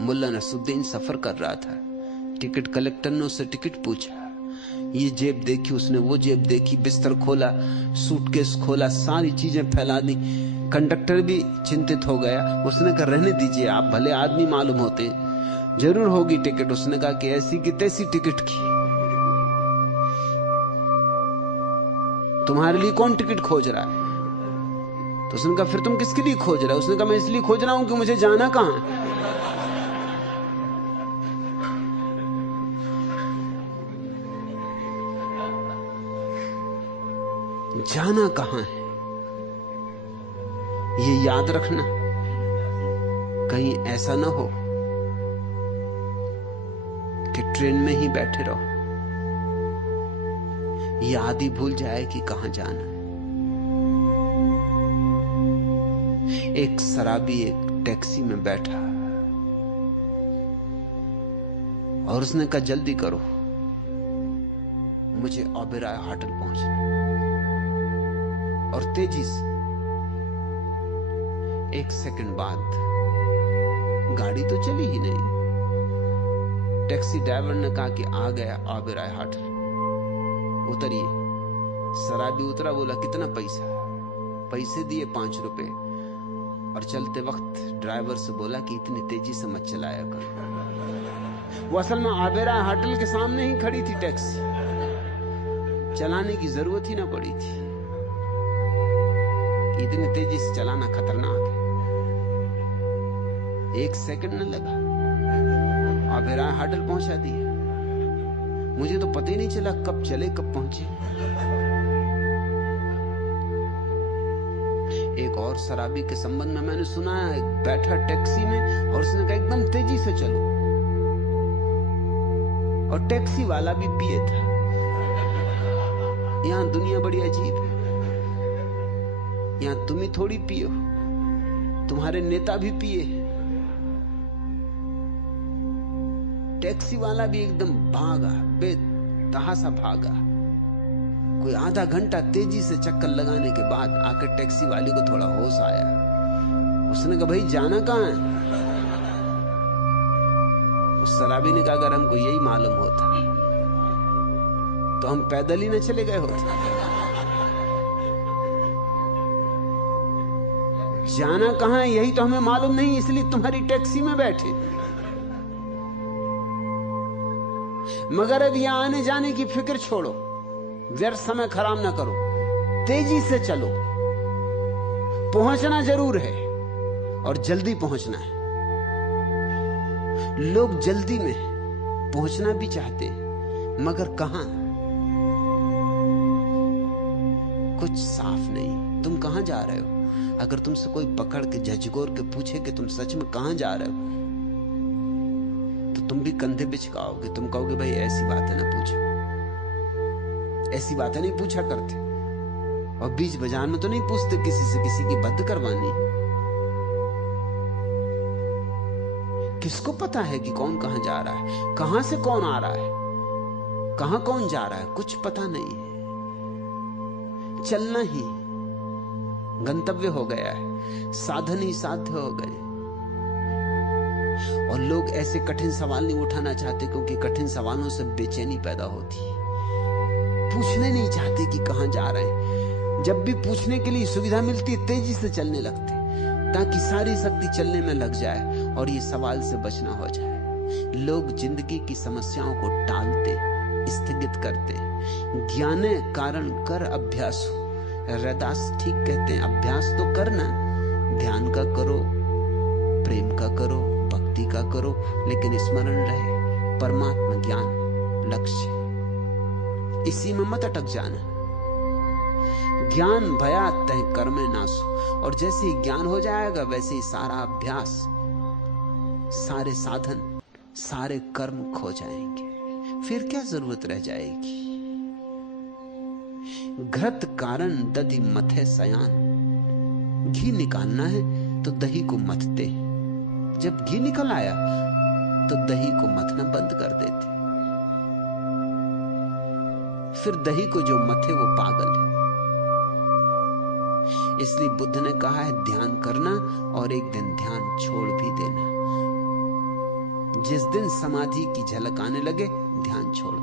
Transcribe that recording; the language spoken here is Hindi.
मुल्ला नसरुद्दीन सफर कर रहा था। टिकट कलेक्टर ने उससे टिकट पूछा, ये जेब देखी उसने, वो जेब देखी, बिस्तर खोला, सूटकेस खोला, सारी चीजें फैला दी। कंडक्टर भी चिंतित हो गया। उसने कहा रहने दीजिए, आप भले आदमी मालूम होते हैं, जरूर होगी टिकट। उसने कहा कि ऐसी की तैसी टिकट की, तुम्हारे लिए कौन टिकट खोज रहा है? तो उसने कहा फिर तुम किसके लिए खोज रहे हो? उसने कहा मैं इसलिए खोज रहा हूं कि मुझे जाना कहां है। जाना कहां है ये याद रखना, कहीं ऐसा ना हो कि ट्रेन में ही बैठे रहो, याद ही भूल जाए कि कहां जाना है। एक शराबी एक टैक्सी में बैठा और उसने कहा जल्दी करो, मुझे ओबेरॉय होटल पहुंचना। और तेजी से 1 सेकंड बाद गाड़ी तो चली ही नहीं। टैक्सी ड्राइवर ने कहा कि आ गया ओबेरॉय होटल, उतरिए। शराबी उतरा, बोला कितना पैसा? पैसे दिए 5 रुपए। और चलते वक्त ड्राइवर से बोला कि इतनी तेजी से मत चलाया कर। वो असल में ओबेरॉय होटल के सामने ही खड़ी थी टैक्सी, चलाने की जरूरत ही ना पड़ी थी। इतनी तेजी से चलाना खतरनाक है। 1 सेकंड न लगा, ओबेरॉय होटल पहुंचा दिया। मुझे तो पता ही नहीं चला कब चले कब पहुंचे। एक और शराबी के संबंध में मैंने सुना है, बैठा टैक्सी में और उसने कहा एकदम तेजी से चलो, और टैक्सी वाला भी पिए था। यहां दुनिया बड़ी अजीब है। यहां तुम ही थोड़ी पिए हो, तुम्हारे नेता भी पिए। टैक्सी वाला भी एकदम भागा, बेतहासा भागा। कोई आधा घंटा तेजी से चक्कर लगाने के बाद आकर टैक्सी वाले को थोड़ा होश आया। उसने कहा भाई जाना कहां है? उस शराबी ने कहा अगर हमको यही मालूम होता तो हम पैदल ही न चले गए होते। जाना कहां है यही तो हमें मालूम नहीं, इसलिए तुम्हारी टैक्सी में बैठे। मगर अब यहां आने जाने की फिक्र छोड़ो, व्यर्थ समय खराब ना करो, तेजी से चलो। पहुंचना जरूर है और जल्दी पहुंचना है। लोग जल्दी में पहुंचना भी चाहते मगर कहां? कुछ साफ नहीं। तुम कहां जा रहे हो? अगर तुमसे कोई पकड़ के झकझोर के पूछे कि तुम सच में कहां जा रहे हो, तो तुम भी कंधे बिचकाओगे। तुम कहोगे भाई ऐसी बातें ना पूछो, ऐसी बातें नहीं पूछा करते। और बीच बाजार में तो नहीं पूछते किसी से किसी की बद करवानी। किसको पता है कि कौन कहां जा रहा है, कहां से कौन आ रहा है, कहां कौन जा रहा है? कुछ पता नहीं है। चलना ही गंतव्य हो गया है, साधन ही साध्य हो गए। और लोग ऐसे कठिन सवाल नहीं उठाना चाहते क्योंकि कठिन सवालों से बेचैनी पैदा होती है। पूछने नहीं चाहते कि कहां जा रहे हैं। जब भी पूछने के लिए सुविधा मिलती है तेजी से चलने लगते ताकि सारी शक्ति चलने में लग जाए और ये सवाल से बचना हो जाए। लोग जिंदगी की समस्याओं को टालते, स्थगित करते। ज्ञाने कारण कर अभ्यास। रैदास ठीक कहते हैं, अभ्यास तो करना, ध्यान का करो, प्रेम का करो, भक्ति का करो, लेकिन स्मरण रहे परमात्मा ज्ञान लक्ष्य। इसी में मत अटक जाना। ज्ञान भया तह कर्मे नासु। और जैसे ही ज्ञान हो जाएगा वैसे ही सारा अभ्यास, सारे साधन, सारे कर्म खो जाएंगे। फिर क्या जरूरत रह जाएगी? घृत कारण दधि मथे सयान। घी निकालना है तो दही को मथते। जब घी निकल आया तो दही को मथना बंद कर देते। फिर दही को जो मथे वो पागल है। इसलिए बुद्ध ने कहा है ध्यान करना और एक दिन ध्यान छोड़ भी देना। जिस दिन समाधि की झलक आने लगे ध्यान छोड़